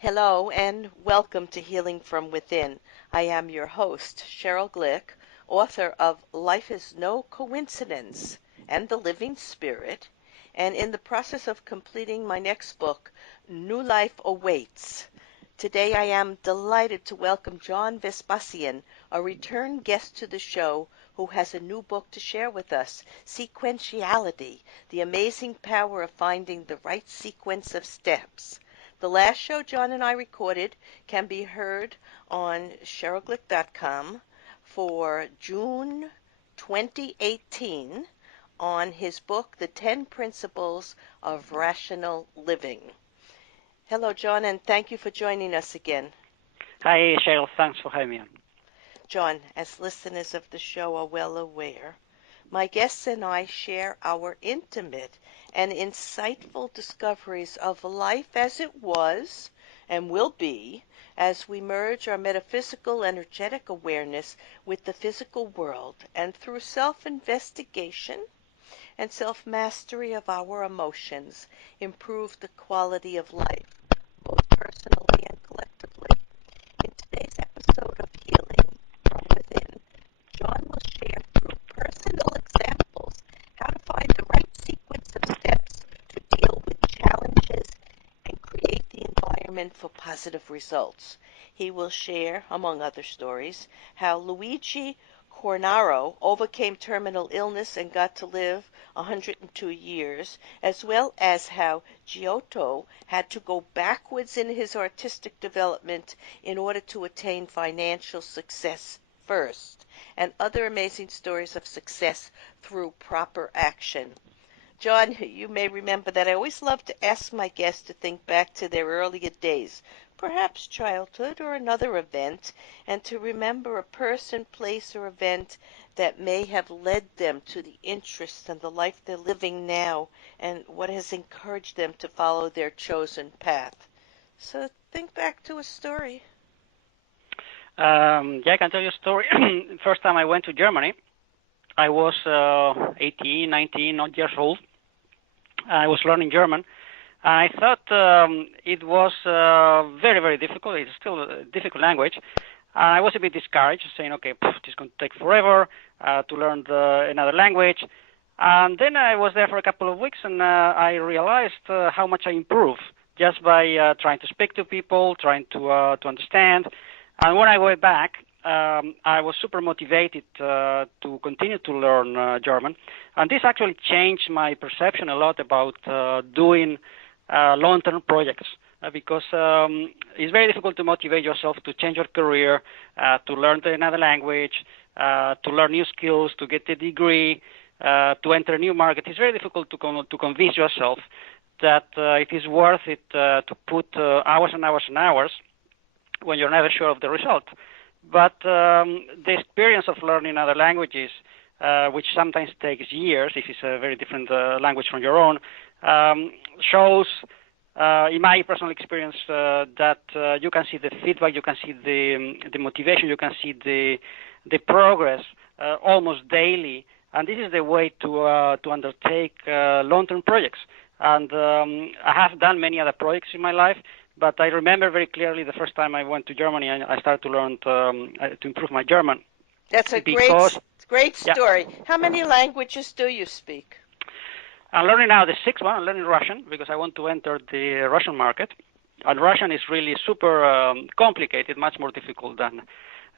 Hello and welcome to Healing from Within. I am your host, Sheryl Glick, author of Life is No Coincidence and The Living Spirit, and in the process of completing my next book, New Life Awaits. Today I am delighted to welcome John Vespasian, a return guest to the show who has a new book to share with us, Sequentiality, the amazing power of finding the right sequence of steps. The last show John and I recorded can be heard on SherylGlick.com for June 2018 on his book, The 10 Principles of Rational Living. Hello, John, and thank you for joining us again. Hi, Cheryl. Thanks for having me on. John, as listeners of the show are well aware, my guests and I share our intimate and insightful discoveries of life as it was and will be as we merge our metaphysical energetic awareness with the physical world and through self-investigation and self-mastery of our emotions improve the quality of life, both personally and collectively. In today's episode of Healing from Within, John will share through personal examples how to find the right sequence of steps to deal with challenges and create the environment for positive results. He will share, among other stories, how Luigi Cornaro overcame terminal illness and got to live 102 years, as well as how Giotto had to go backwards in his artistic development in order to attain financial success first, and other amazing stories of success through proper action. John, you may remember that I always love to ask my guests to think back to their earlier days, perhaps childhood or another event, and to remember a person, place, or event that may have led them to the interests and the life they're living now, and what has encouraged them to follow their chosen path. So think back to a story. I can tell you a story. First time I went to Germany, I was 18, 19 odd years old. I was learning German. I thought it was very, very difficult. It's still a difficult language. I was a bit discouraged, saying, okay, it's going to take forever to learn another language. And then I was there for a couple of weeks, and I realized how much I improved just by trying to speak to people, trying to understand. And when I went back, I was super motivated to continue to learn German. And this actually changed my perception a lot about doing long-term projects because it's very difficult to motivate yourself to change your career, to learn another language, to learn new skills, to get a degree, to enter a new market. It's very difficult to convince yourself that it is worth it to put hours and hours and hours when you're never sure of the result. But the experience of learning other languages, which sometimes takes years if it's a very different language from your own, shows, in my personal experience, that you can see the feedback, you can see the motivation, you can see the progress almost daily. And this is the way to undertake long-term projects. And I have done many other projects in my life, but I remember very clearly the first time I went to Germany, I started to learn to improve my German. That's a great story. Yeah. How many languages do you speak? I'm learning now the sixth one. I'm learning Russian because I want to enter the Russian market. And Russian is really super complicated, much more difficult than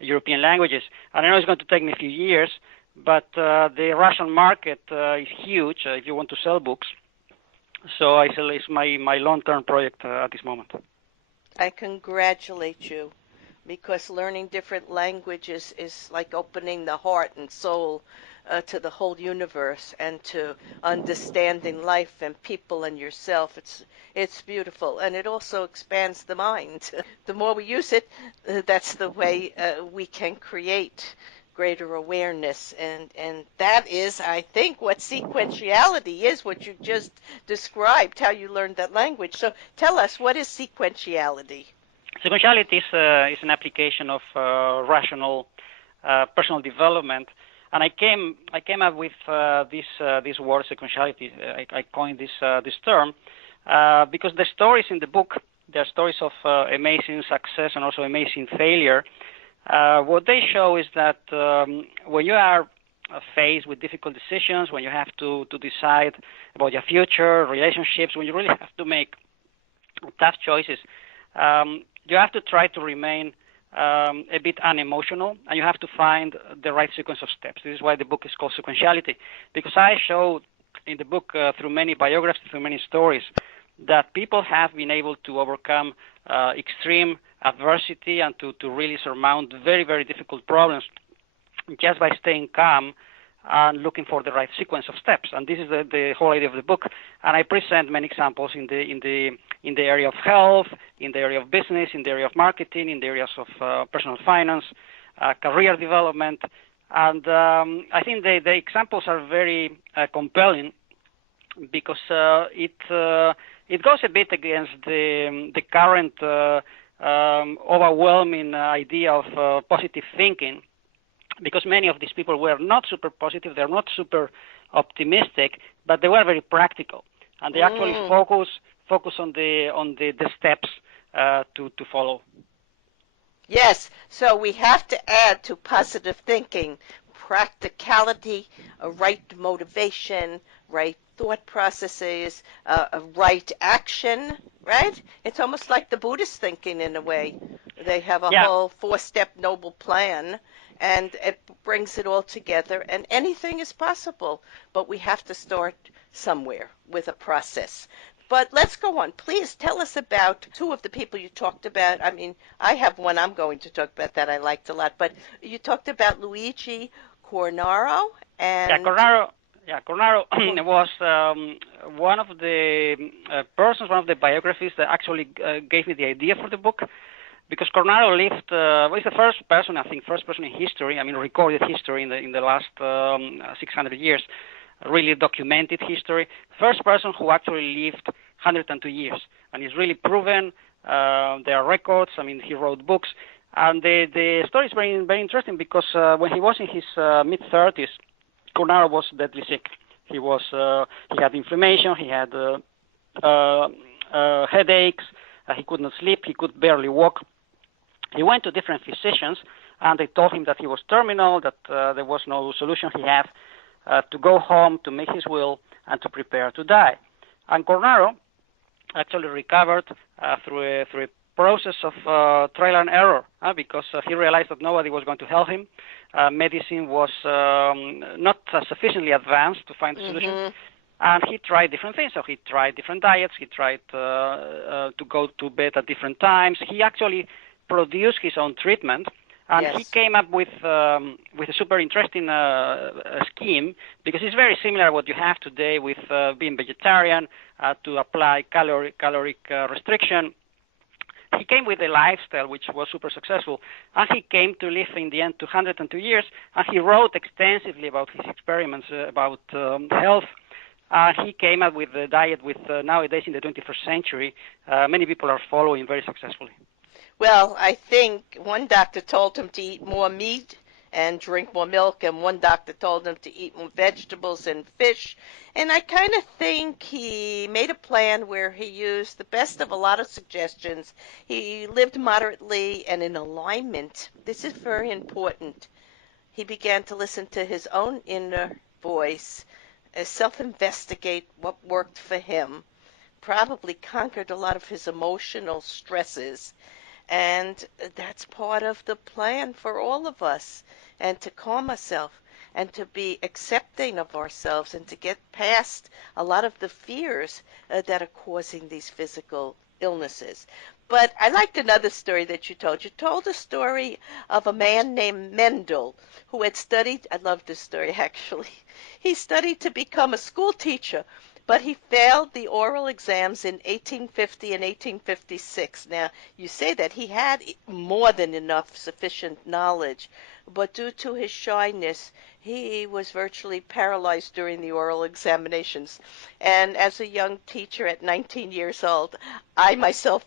European languages. And I know it's going to take me a few years, but the Russian market is huge if you want to sell books. So it's my long-term project at this moment. I congratulate you, because learning different languages is like opening the heart and soul to the whole universe and to understanding life and people and yourself. It's beautiful, and it also expands the mind. The more we use it, that's the way we can create greater awareness, and that is, I think, what sequentiality is, what you just described, how you learned that language. So tell us, what is sequentiality? Sequentiality is an application of rational personal development, and I came up with this word sequentiality. I coined this term because the stories in the book They're stories of amazing success and also amazing failure. What they show is that when you are faced with difficult decisions, when you have to decide about your future, relationships, when you really have to make tough choices, you have to try to remain a bit unemotional, and you have to find the right sequence of steps. This is why the book is called Sequentiality, because I show in the book through many biographies, through many stories, that people have been able to overcome extreme adversity and to really surmount very, very difficult problems just by staying calm and looking for the right sequence of steps. And this is the whole idea of the book. And I present many examples in the area of health, in the area of business, in the area of marketing, in the areas of personal finance, career development. And I think the examples are very compelling because it goes a bit against the current overwhelming idea of positive thinking, because many of these people were not super positive, they're not super optimistic, but they were very practical, and they actually focus on the steps to follow. Yes, so we have to add to positive thinking practicality, a right motivation, right thought processes, a right action, right? It's almost like the Buddhist thinking in a way. They have a whole four-step noble plan, and it brings it all together, and anything is possible, but we have to start somewhere with a process. But let's go on. Please tell us about two of the people you talked about. I mean, I have one I'm going to talk about that I liked a lot, but you talked about Luigi Cornaro and Cornaro was one of the persons, one of the biographies that actually gave me the idea for the book, because Cornaro lived, he's the first person in history, recorded history in the last 600 years, really documented history, first person who actually lived 102 years, and it's really proven. There are records. He wrote books, and the story is very, very interesting because when he was in his mid-30s, Cornaro was deadly sick. He had inflammation, he had headaches, he could not sleep, he could barely walk. He went to different physicians, and they told him that he was terminal, that there was no solution. He had to go home, to make his will, and to prepare to die. And Cornaro actually recovered through a process of trial and error, because he realized that nobody was going to help him. Medicine was not sufficiently advanced to find a solution. And he tried different things. So he tried different diets. He tried to go to bed at different times. He actually produced his own treatment. And he came up with a super interesting scheme, because it's very similar to what you have today with being vegetarian, to apply caloric restriction. He came with a lifestyle which was super successful, and he came to live in the end 202 years, and he wrote extensively about his experiments about health. He came up with a diet with nowadays in the 21st century, many people are following very successfully. Well, I think one doctor told him to eat more meat and drink more milk, and one doctor told him to eat more vegetables and fish. And I kind of think he made a plan where he used the best of a lot of suggestions. He lived moderately and in alignment. This is very important. He began to listen to his own inner voice, self-investigate what worked for him, probably conquered a lot of his emotional stresses. And that's part of the plan for all of us, and to calm ourselves and to be accepting of ourselves and to get past a lot of the fears that are causing these physical illnesses. But I liked another story that you told. You told a story of a man named Mendel who had studied, I love this story actually, he studied to become a school teacher, but he failed the oral exams in 1850 and 1856. Now, you say that he had more than enough sufficient knowledge, but due to his shyness, he was virtually paralyzed during the oral examinations. And as a young teacher at 19 years old, I myself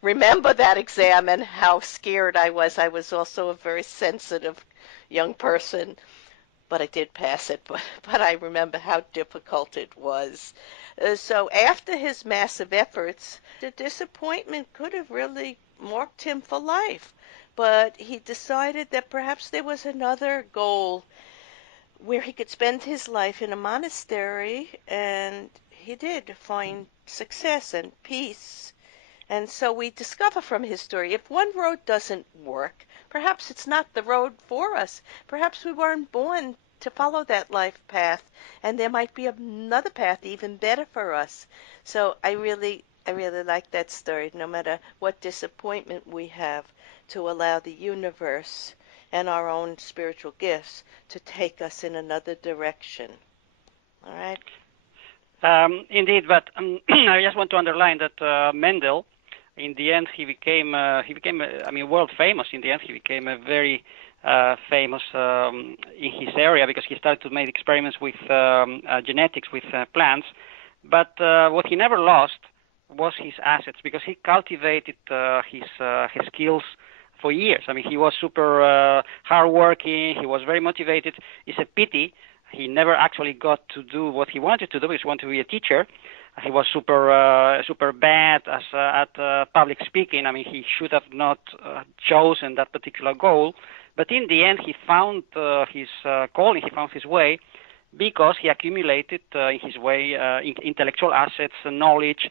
remember that exam and how scared I was. I was also a very sensitive young person. but I did pass it, but I remember how difficult it was. So after his massive efforts, the disappointment could have really marked him for life. But he decided that perhaps there was another goal where he could spend his life in a monastery, and he did find success and peace. And so we discover from his story, if one road doesn't work, perhaps it's not the road for us. Perhaps we weren't born to follow that life path, and there might be another path even better for us. So I really like that story, no matter what disappointment we have, to allow the universe and our own spiritual gifts to take us in another direction. All right? Indeed, but I just want to underline that Mendel, in the end, he became world famous. In the end, he became a very famous in his area because he started to make experiments with genetics with plants. But what he never lost was his assets because he cultivated his skills for years. I mean, he was super hardworking. He was very motivated. It's a pity he never actually got to do what he wanted to do. He wanted to be a teacher. He was super bad at public speaking. I mean, he should have not chosen that particular goal. But in the end, he found his calling. He found his way because he accumulated in his way intellectual assets, knowledge,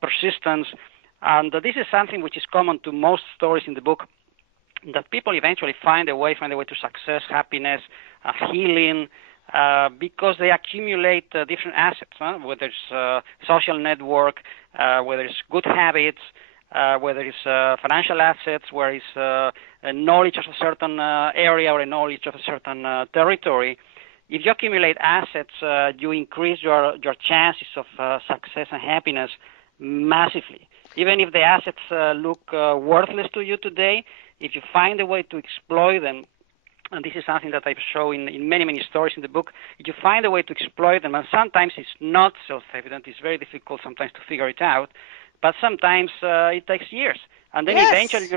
persistence. And this is something which is common to most stories in the book, that people eventually find a way to success, happiness, healing, because they accumulate different assets, whether it's social network, whether it's good habits, whether it's financial assets, whether it's a knowledge of a certain area or a knowledge of a certain territory. If you accumulate assets, you increase your chances of success and happiness massively. Even if the assets look worthless to you today, if you find a way to exploit them, and this is something that I show in many stories in the book, if you find a way to exploit them, and sometimes it's not self-evident, it's very difficult sometimes to figure it out, but sometimes it takes years. And then eventually,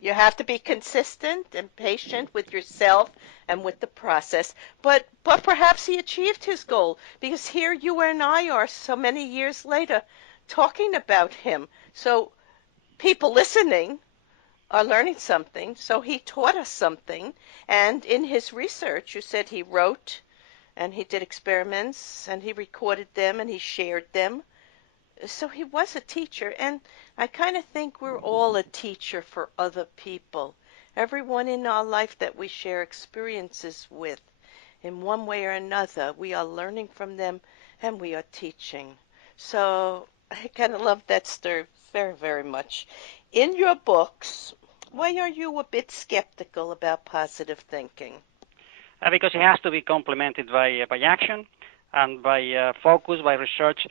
you have to be consistent and patient with yourself and with the process. But perhaps he achieved his goal, because here you and I are so many years later talking about him. So people listening are learning something. So he taught us something. And in his research, you said he wrote and he did experiments and he recorded them and he shared them. So he was a teacher, and I kind of think we're all a teacher for other people. Everyone in our life that we share experiences with, in one way or another, we are learning from them and we are teaching. So I kind of love that story very, very much. In your books, why are you a bit skeptical about positive thinking? Because it has to be complemented by action and by focus, by research.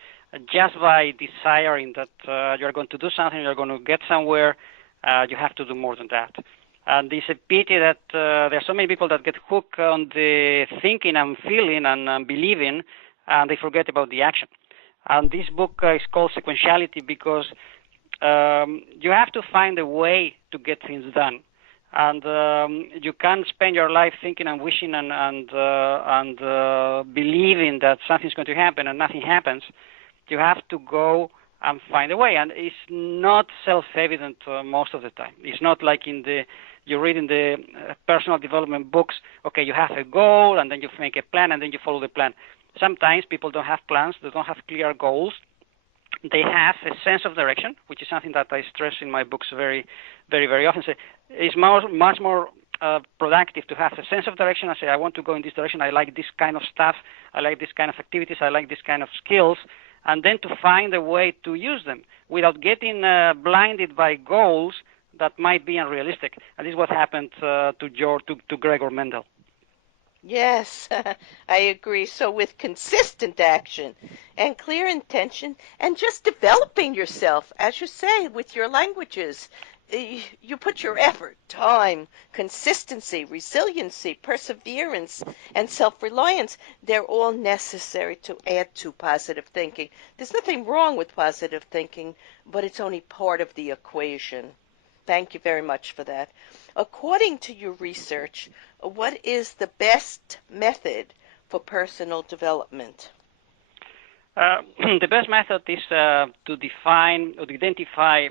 Just by desiring that you're going to do something, you're going to get somewhere, you have to do more than that. And it's a pity that there are so many people that get hooked on the thinking and feeling and believing, and they forget about the action. And this book is called Sequentiality because you have to find a way to get things done. And you can't spend your life thinking and wishing and believing that something's going to happen and nothing happens. You have to go and find a way, and it's not self-evident most of the time. It's not like you read in the personal development books, okay, you have a goal, and then you make a plan, and then you follow the plan. Sometimes people don't have plans, they don't have clear goals. They have a sense of direction, which is something that I stress in my books very, very, very often. So it's much more productive to have a sense of direction and say, I want to go in this direction, I like this kind of stuff, I like this kind of activities, I like this kind of skills, and then to find a way to use them without getting blinded by goals that might be unrealistic. And this is what happened to Gregor Mendel. Yes, I agree. So with consistent action and clear intention and just developing yourself, as you say, with your languages, you put your effort, time, consistency, resiliency, perseverance, and self-reliance. They're all necessary to add to positive thinking. There's nothing wrong with positive thinking, but it's only part of the equation. Thank you very much for that. According to your research, what is the best method for personal development? The best method is to define or to identify